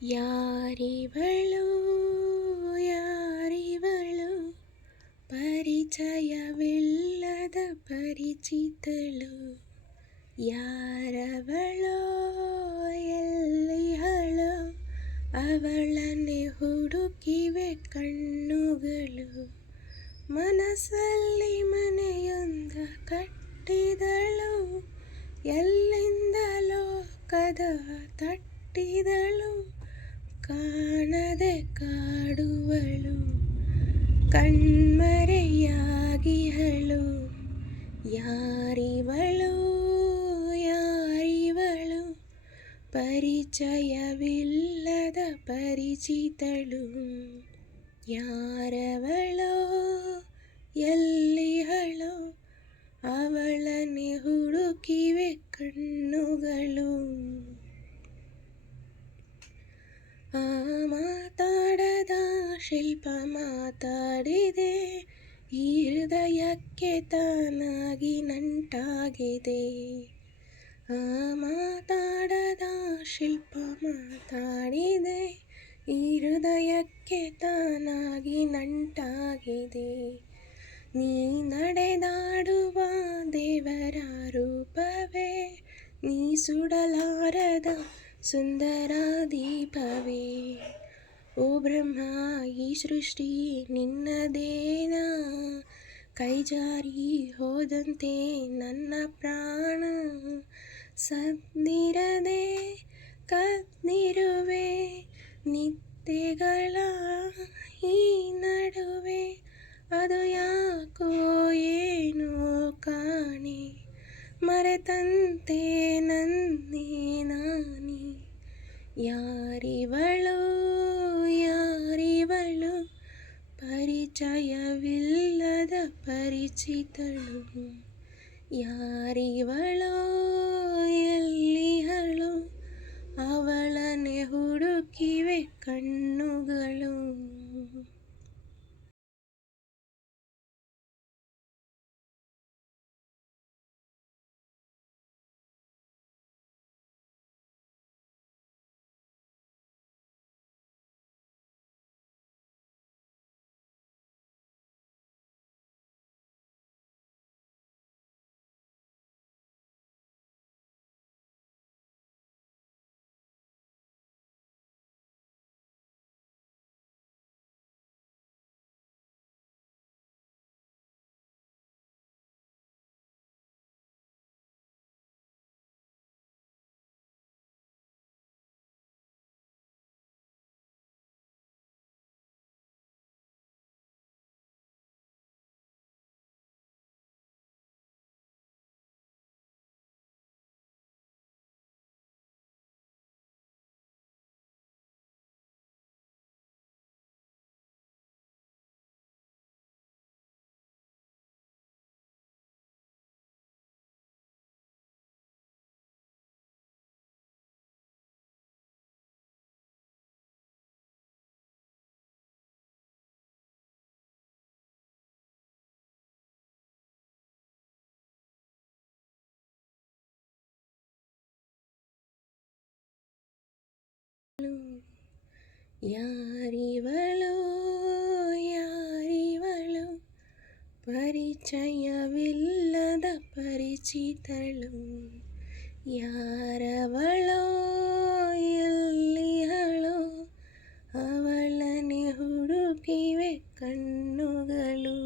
ಯಾರಿವಳು ಯಾರಿವಳು ಪರಿಚಯವಿಲ್ಲದ ಪರಿಚಿತಳು, ಯಾರವಳೋ ಎಲ್ಲಿಹಳೋ ಅವಳನ್ನೇ ಹುಡುಕಿವೆ ಕಣ್ಣುಗಳು. ಮನಸ್ಸಲ್ಲಿ ಮನೆಯೊಂದ ಕಟ್ಟಿದಳು, ಎಲ್ಲಿಂದಲೋ ಕದವ ತಟ್ಟಿದಳು, ಕಾಣದೆ ಕಾಡುವಳು ಕಣ್ಮರೆಯಾಗಿಹಳು. ಯಾರಿವಳು ಯಾರಿವಳು ಪರಿಚಯವಿಲ್ಲದ ಪರಿಚಿತಳು, ಯಾರವಳೋ ಎಲ್ಲಿಹಳೋ ಅವಳನ್ನೇ ಹುಡುಕಿವೆ ಕಣ್ಣುಗಳು. ಆ ಮಾತಾಡದ ಶಿಲ್ಪ ಮಾತಾಡಿದೆ, ಈ ಹೃದಯಕ್ಕೆ ತಾನಾಗಿ ನಂಟಾಗಿದೆ. ಆ ಮಾತಾಡದ ಶಿಲ್ಪ ಮಾತಾಡಿದೆ, ಈ ಹೃದಯಕ್ಕೆ ತಾನಾಗಿ ನಂಟಾಗಿದೆ. ನೀ ನಡೆದಾಡುವ ದೇವರ ರೂಪವೇ, ನೀ ಸುಡಲಾರದ ಸುಂದರ ದೀಪವೇ. ಓ ಬ್ರಹ್ಮ, ಈ ಸೃಷ್ಟಿ ನಿನ್ನದೇನಾ, ಕೈಜಾರಿ ಹೋದಂತೆ ನನ್ನ ಪ್ರಾಣ. ಸದ್ದಿರದೆ ಕದ್ದಿರುವೆ ನಿತ್ಯಗಳ ಈ ನಡುವೆ, ಅದು ಯಾಕೋ ಏನೋ ಕಾಣೆ, ಮರೆತಂತೆ ನನ್ನೇ ನಾನೇ. ಯಾರಿವಳು ಯಾರಿವಳು ಪರಿಚಯವಿಲ್ಲದ ಪರಿಚಿತಳು, ಯಾರಿವಳೋ ಎಲ್ಲಿಹಳೋ ಅವಳನ್ನೇ ಹುಡುಕಿವೆ ಕಣ್ಣುಗಳು. ಯಾರಿವಳು ಯಾರಿವಳು ಪರಿಚಯವಿಲ್ಲದ ಪರಿಚಿತಳು, ಯಾರವಳೋ ಎಲ್ಲಿಹಳೋ ಅವಳನ್ನೇ ಹುಡುಕಿವೆ ಕಣ್ಣುಗಳು.